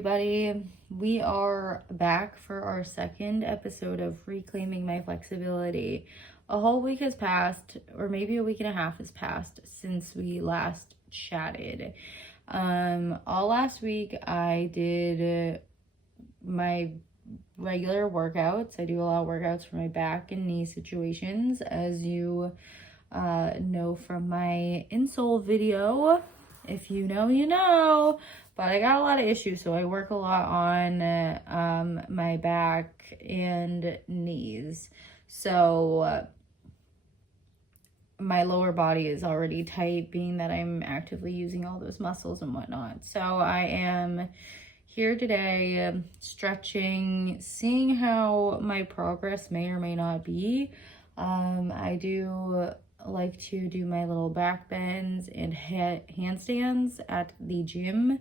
everybody. We are back for our second episode of Reclaiming My Flexibility. A whole week has passed, or maybe a week and a half has passed since we last chatted. All last week I did my regular workouts. I do a lot of workouts for my back and knee situations, as you know from my insole video. If you know, you know. But I got a lot of issues, so I work a lot on my back and knees. So my lower body is already tight, being that I'm actively using all those muscles and whatnot. So I am here today stretching, seeing how my progress may or may not be. I do like to do my little back bends and handstands at the gym,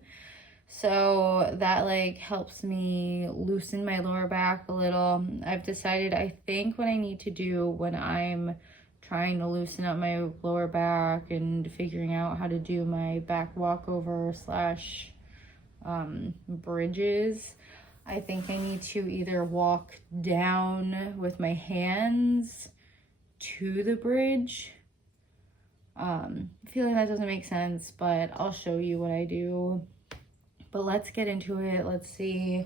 so that like helps me loosen my lower back a little. I've decided, I think what I need to do when I'm trying to loosen up my lower back and figuring out how to do my back walkover slash bridges, I think I need to either walk down with my hands to the bridge. I feel like that doesn't make sense, but I'll show you what I do. But let's get into it. Let's see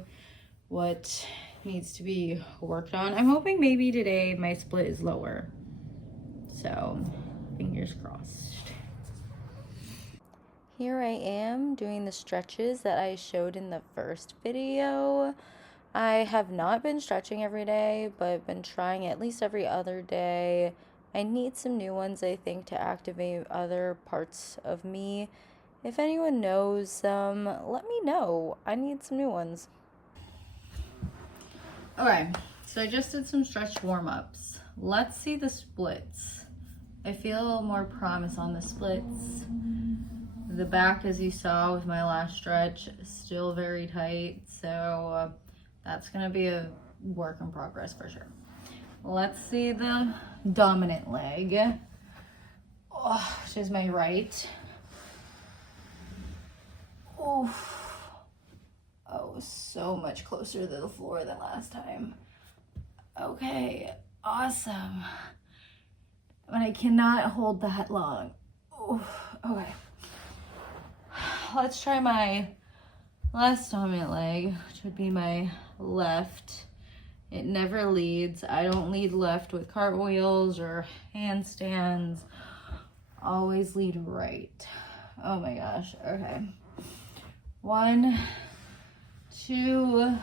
what needs to be worked on. I'm hoping maybe today my split is lower, so fingers crossed. Here I am doing the stretches that I showed in the first video. I have not been stretching every day, but I've been trying at least every other day. I need some new ones, I think, to activate other parts of me. If anyone knows some, let me know. I need some new ones. Okay, so I just did some stretch warm-ups. Let's see the splits. I feel more promise on the splits. The back, as you saw with my last stretch, is still very tight, so that's gonna be a work in progress for sure. Let's see the dominant leg, which is my right. Oh, so much closer to the floor than last time. Okay, awesome. But I cannot hold that long. Okay. Let's try my last dominant leg, which would be my left. It never leads. I don't lead left with cartwheels or handstands. Always lead right. Oh my gosh. Okay. 1, 2,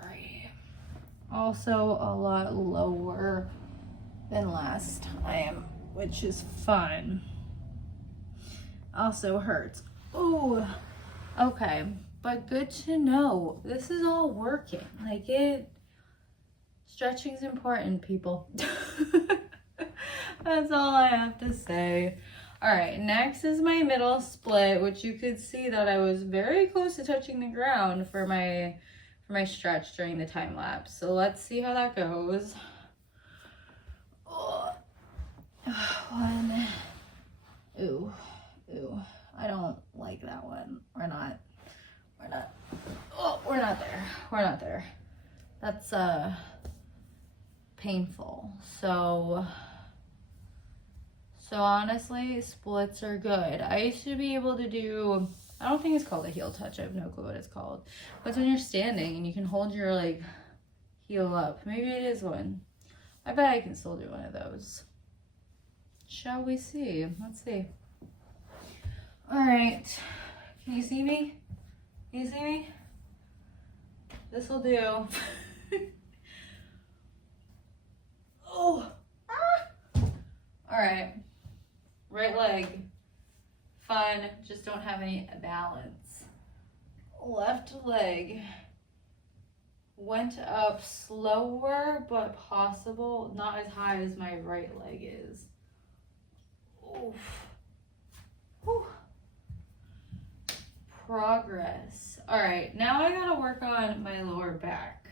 3. Also a lot lower than last time, which is fun. Also hurts. Oh, okay. But good to know. This is all working. Like stretching's important, people. That's all I have to say. All right, next is my middle split, which you could see that I was very close to touching the ground for my stretch during the time lapse. So let's see how that goes. 1. Ooh, I don't like that one. We're not there. That's painful. So honestly, splits are good. I used to be able to do, I don't think it's called a heel touch. I have no clue what it's called. But it's when you're standing and you can hold your like heel up. Maybe it is one. I bet I can still do one of those. Shall we see? Let's see. All right. Can you see me? Can you see me? This will do. Oh. Ah. All right. Right leg. Fun. Just don't have any balance. Left leg. Went up slower, but possible. Not as high as my right leg is. Oof. Whew. Progress. All right, now I gotta work on my lower back.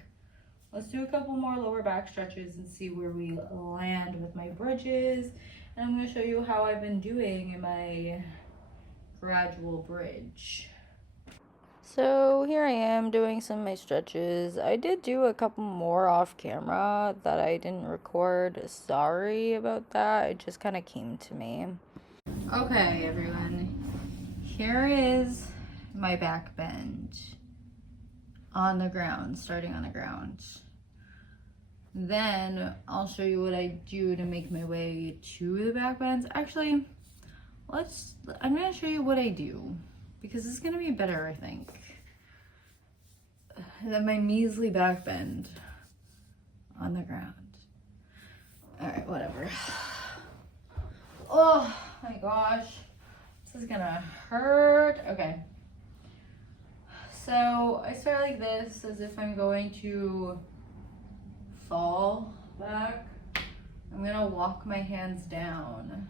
Let's do a couple more lower back stretches and see where we land with my bridges. And I'm gonna show you how I've been doing in my gradual bridge. So here I am doing some of my stretches. I did do a couple more off camera that I didn't record. Sorry about that. It just kind of came to me. Okay, everyone. Here is my back bend on the ground, starting on the ground. Then I'll show you what I do to make my way to the back bends. Actually, I'm gonna show you what I do because it's gonna be better, I think, than my measly back bend on the ground. All right, whatever. Oh my gosh, this is gonna hurt. Okay. So I start like this as if I'm going to fall back. I'm gonna walk my hands down.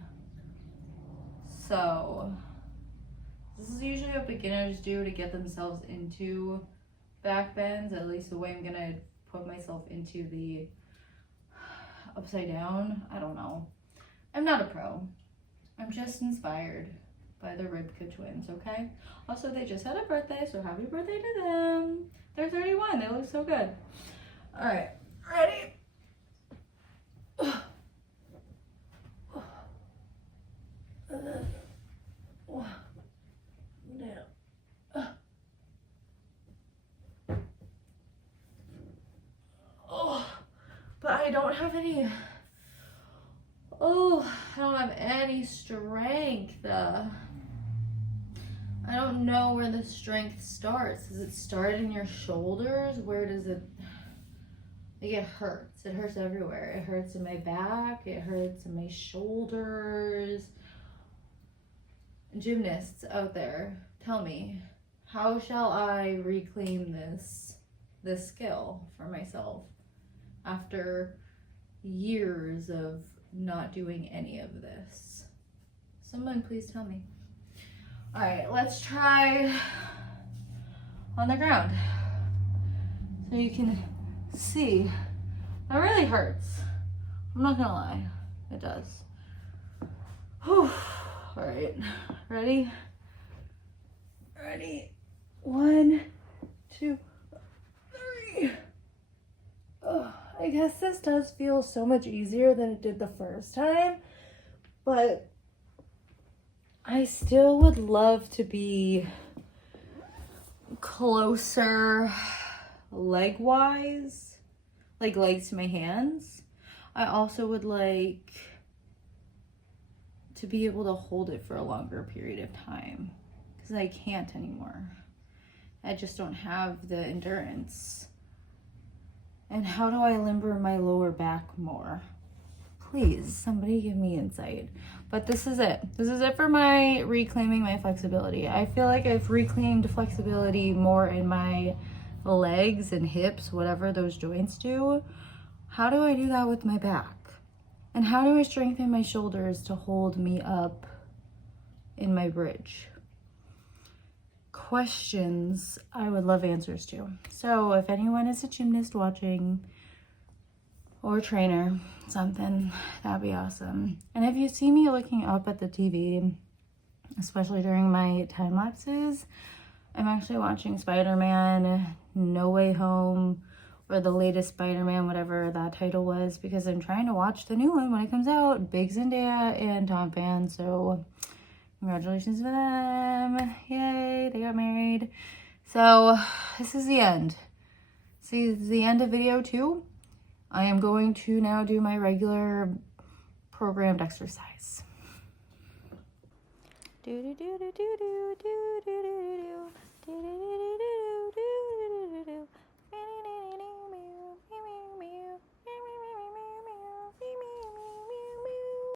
So this is usually what beginners do to get themselves into back bends, at least the way I'm gonna put myself into the upside down. I don't know. I'm not a pro. I'm just inspired by the Ribka twins, okay? Also, they just had a birthday, so happy birthday to them. They're 31. They look so good. All right, ready? But I don't have any, I don't have any strength. I don't know where the strength starts. Does it start in your shoulders? Where does it, like, it hurts. It hurts everywhere. It hurts in my back. It hurts in my shoulders. Gymnasts out there, tell me, how shall I reclaim this skill for myself after years of not doing any of this? Someone please tell me. All right, let's try on the ground so you can see. That really hurts. I'm not gonna lie, it does. Whew. All right, ready? Ready? 1, 2, 3. Oh, I guess this does feel so much easier than it did the first time, but I still would love to be closer leg-wise, like legs to my hands. I also would like to be able to hold it for a longer period of time because I can't anymore. I just don't have the endurance. And how do I limber my lower back more? Please, somebody give me insight. But this is it. This is it for my reclaiming my flexibility. I feel like I've reclaimed flexibility more in my legs and hips, whatever those joints do. How do I do that with my back? And how do I strengthen my shoulders to hold me up in my bridge? Questions I would love answers to. So if anyone is a gymnast watching or trainer, something, that'd be awesome. And if you see me looking up at the TV, especially during my time lapses, I'm actually watching Spider-Man No Way Home, or the latest Spider-Man, whatever that title was, because I'm trying to watch the new one when it comes out. Big Zendaya and Tom fan, so congratulations to them. Yay, they got married. So this is the end. See, this is the end of video 2. I am going to now do my regular programmed exercise. Do do do do do do do do do do do do do do